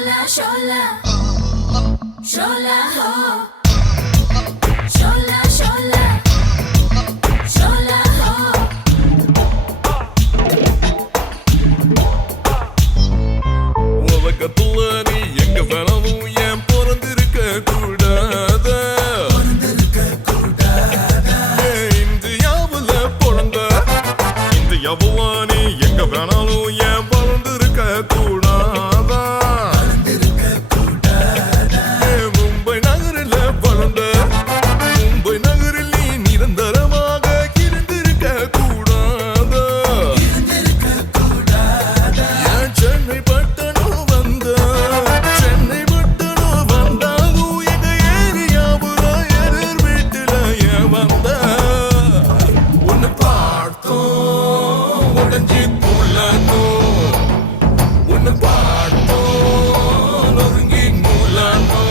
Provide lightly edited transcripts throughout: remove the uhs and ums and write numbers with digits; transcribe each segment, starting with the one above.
Shola, shola, shola ho. Shola, shola, shola ho. உலகத்துல நீ எங்க வேணாலும் ஏன் பிறந்திருக்க கூடாத இந்தியாவுல பிறந்த இந்தியாவுல நீ எங்க வேணாலும் ஏன் பிறந்திருக்க கூடாதா மும்பை நகரில் வளர்ந்த மும்பை நகரில் நீ நிரந்தரமாக இருந்திருக்க கூடாதா ஏன் சென்னை பட்டணம் வந்த சென்னை பட்டணம் வந்தாலும் எங்க ஏரியாவுல எதிர் வீட்டுல ஏன் வந்த உன்னை பார்த்தோம் உடஞ்சி துள்ளனோ உன்னை பார்த்தோம் நொறுங்கி நூலானோ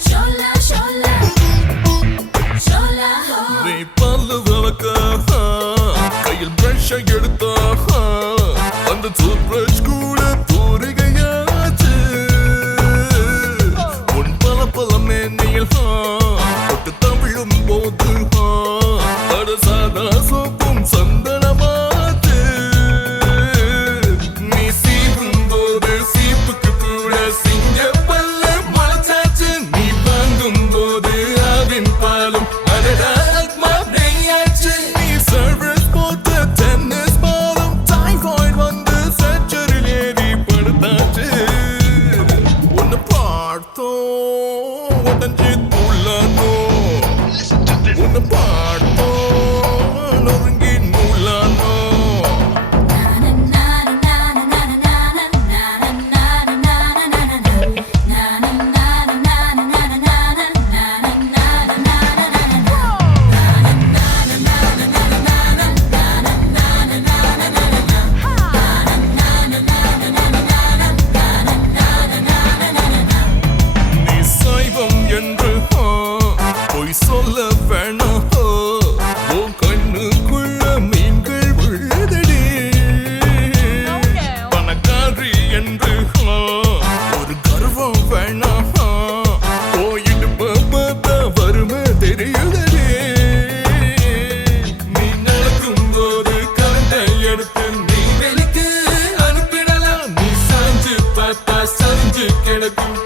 Shola, shola, shola ho. நீ பல்லு விளக்க கையில் பிரஷ் எடுத்த அந்த டூத் பிரஷ் கூட தூரிகையாச்சு உன் பல பல மேனியில் தொட்டு தமிழும் போது அட சாதா சோப்பும் சந்தனமாச்சு நீ சீவும் போது சீப்புக்கு கூட சிங்க பல்ல முளைச்சாச்சு நீ வாங்கும் போது ஆவின் பாலும் அடடா ஆத்மா நெய்யாச்சு நீ சர்வஸ் போட்ட டென்னிஸ் பாலும் டைஃபாய்டு வந்து சர்ஜரில் ஏறி படுத்தாச்சு உன்னை பார்த்தோம் உடஞ்சி துள்ளனோ உன்னை பார்த்தோம் நொறுங்கி நூலானோ நீ சைவம் என்று பொய் சொல்ல வேணாம் உன் கண்ணுக்குள்ள மீன்கள் விழுதடி பணக்காரி என்று ஒரு கர்வம் வேணாம் போயிட்டு பார்த்தா வறுமை தெரியுதடி நீ நடக்கும் போது கரண்டை எடுத்து நீ வெளிக்கு அனுப்பிடலாம் நீ சாஞ்சு பார்த்தா சாஞ்சு கிடக்கும்